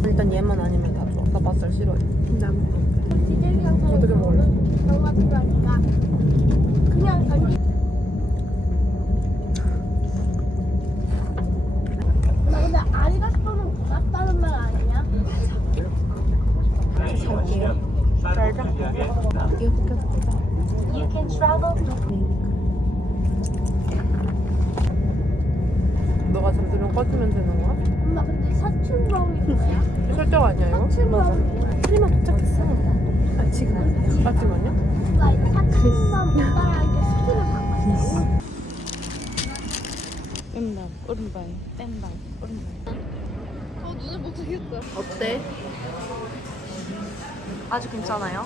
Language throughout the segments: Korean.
일단 얘만 아니면 다 좋아. 나 맛살 싫어해. 근데 안 먹어. 지들이랑 어떻게 먹을래? 너가 필요하니까 그냥 던지. 나 근데 아리가 싶으면 고맙다는 말 아니냐? 잘게요. 잘자. 이게 웃겼다. You can travel to 너가 잠들면 꺼지면 되는 거야? 엄마 근데 사춘범이 뭐야? 설정 아니야 이거? 사춘범이 프리마 도착했어. 아 지금 아니야? 아 지금 아니야? 누가 사춘범 못 따라하니까 스킨을 바꿨어. 왼발, 오른발, 뺀발, 오른발. 눈을 못 뜨겠어. 어때? 아주 괜찮아요?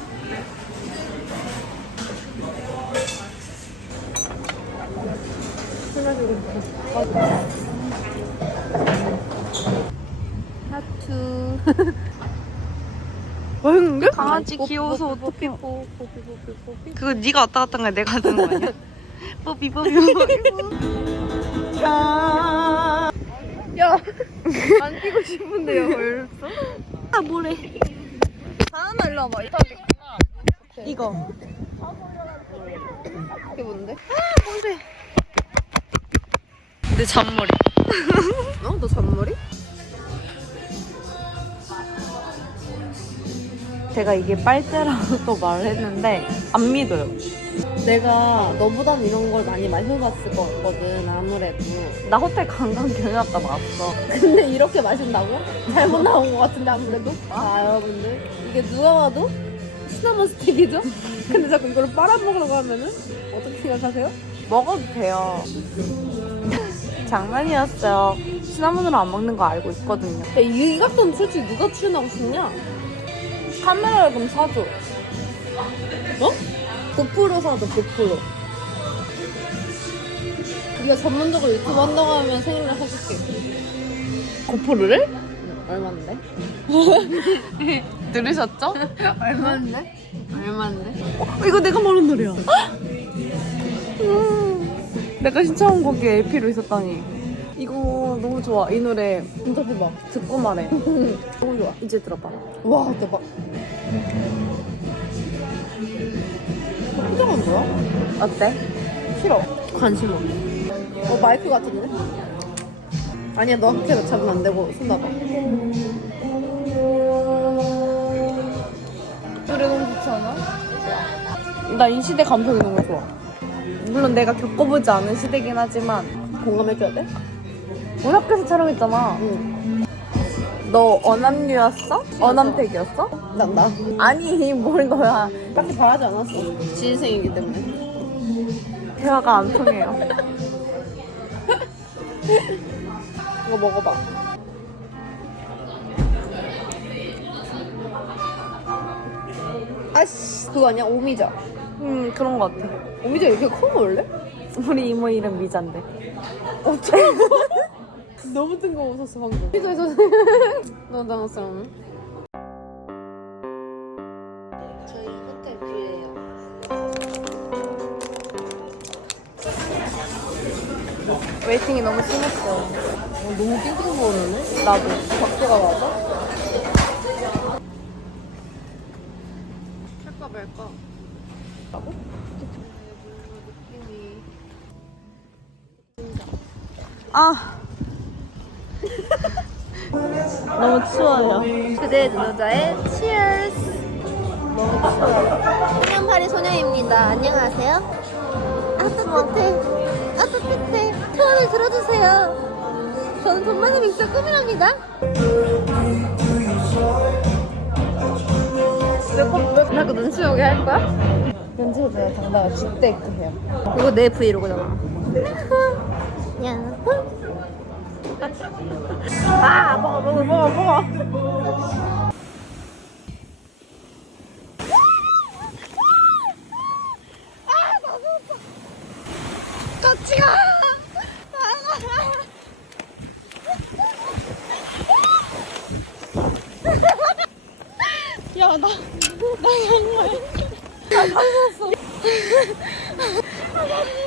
하투. 맛있는데? 강아지 귀여워서 어떡해. 그거 네가 왔다 갔다 한 거야? 내가 하는 거 아니야? 뽀삐 뽀삐 뽀삐. 야! 안 끼고 싶은데요 벌써? 아 뭐래. 하나 일로 와봐. 이거. 이게 뭔데? 뭔데? 내 잔머리. 어? 너 잔머리? 제가 이게 빨대라고 또 말을 했는데 안 믿어요. 내가 너보단 이런 걸 많이 마셔봤을 것 같거든 아무래도. 나 호텔 관광 경영학과 나왔어. 근데 이렇게 마신다고? 잘못 나온 것 같은데 아무래도? 아 여러분들 이게 누가 봐도 시나몬 스틱이죠? 근데 자꾸 이걸 빨아먹으려고 하면은 어떻게 생각하세요? 먹어도 돼요. 장난이었어요. 시나몬으로 안 먹는 거 알고 있거든요. 야, 이 같은 솔직히 누가 출연하고 싶냐? 카메라를 그럼 사줘. 어? 고프로 사줘, 고프로. 네가 전문적으로 유튜브 한다고 하면 생일날 사줄게. 고프로를? 얼마인데? 들으셨죠? 얼마인데? 얼마인데? 이거 내가 말한 노래야. 내가 신청한 곡에 LP로 있었다니. 이거 너무 좋아. 이 노래 진짜 대박. 듣고 말해. 너무 좋아. 이제 들어봐. 와, 대박. 표정은 뭐야? 어때? 싫어. 관심 없어. 마이크 같은데? 아니야, 너 그렇게 잡으면 안 되고 손 놔봐. 노래 너무 좋지 않아? 나 이 시대 감성이 너무 좋아. 물론 내가 겪어보지 않은 시대긴 하지만 공감해줘야 돼? 우리 학교에서 촬영했잖아. 응. 너 어남류였어? 어남택이었어? 나. 아니 뭘 너야. 딱히 바라지 않았어. 지인생이기 때문에. 대화가 안 통해요. 이거 먹어봐. 아씨, 그거 아니야? 오미자. 그런 거 같아. 오미자 이렇게 커 원래? 우리 이모 이름 미잔데. 어쩌라고? 너무 뜬금없었어 방금. 오미자에서 너무 당황스러워. 저희 호텔 뷰예요. 웨이팅이 너무 심했어. 너무 띵띵거리네. 나도. 각도가 맞아? 할까 말까? 라고? 아. 너무 추워요. 그대의 눈호자의 Cheers. 너무 추워. 소년파리 소녀입니다. 안녕하세요. 아 따뜻해. 아 따뜻해. 소원을 들어주세요. 저는 돈 많은 믹서 꿈이랍니다. 나 그 눈치 오게 할 거야? 눈치 보세요. 당당한 쥐떼이크 해요. 이거 내 브이로그잖아. 야. 아, 먹어. 같이 가. 야, 나 정말. 나 살았어.